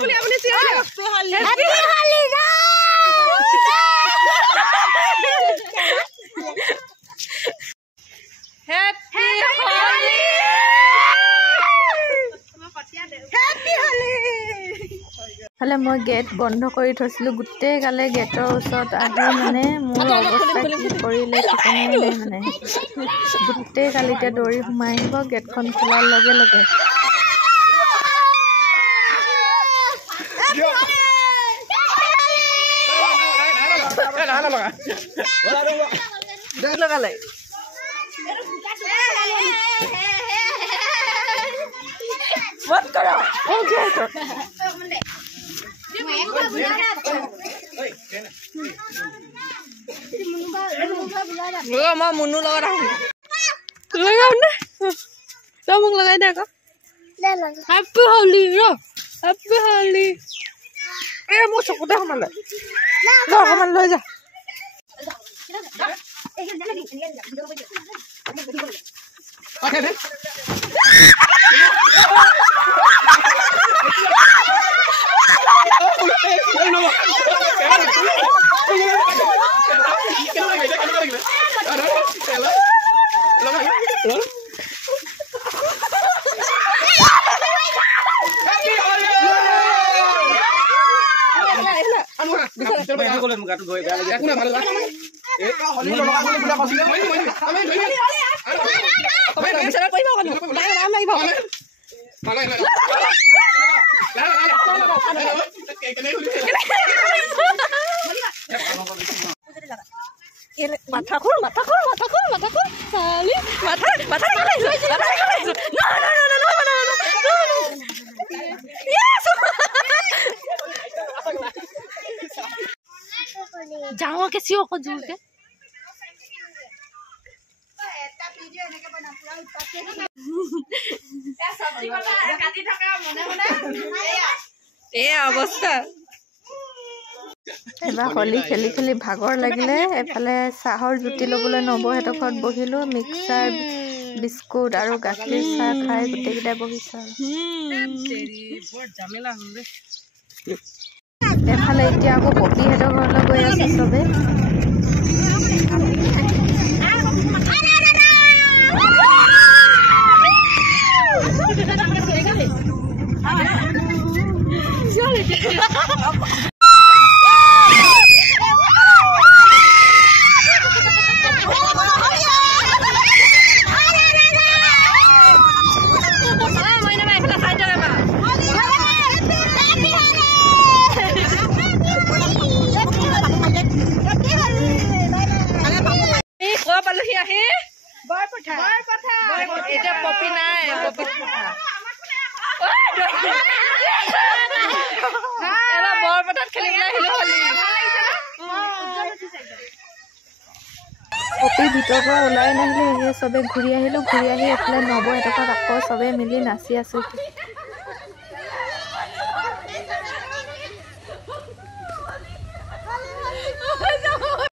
বুলি আপুনি চিঞৰি হ্যাপি হোলি ফালে মই গেট বন্ধ কৰি থৈছিলোঁ গোটেই গালে গেটৰ ওচৰত আহি মানে মোৰ অৱস্থা কি কৰিলে ঠিকনাই নাই মানে গোটেই গালে এতিয়া দৌৰি সোমাই আহিব গেটখন খোলাৰ লগে লগে লগালে মত কৰা মই মুনু লগত আহোঁ লগাও নে তই মোক লগাই দে আকৌ হেপী হোলি হেপী হোলি এই মোৰ চকুতে সোমালে অকণমান লৈ যা মাথা খোল চালি মাথা যাওঁ কেঁচি আকৌ জোৰকে অৱস্থা এবাৰ হোলি খেলি খেলি ভাগৰ লাগিলে এফালে চাহৰ জুতি ল'বলৈ নবৌহঁতৰ ঘৰত বহিলোঁ মিক্সাৰ বিস্কুট আৰু গাখীৰ চাহ খাই গোটেইকেইটাই বহিছোঁ এফালে এতিয়া আকৌ পপীহঁতৰ ঘৰলৈ গৈ আছে চবে এতিয়া পপি নাই বৰপথাত খেলিবলৈ আহিলো পপি ভিতৰৰ পৰা ওলাই নাহিলে চবে ঘূৰি আহিলোঁ ঘূৰি আহি এইফালে নবৌহঁতৰ ঘৰত আকৌ চবে মিলি নাচি আছোঁ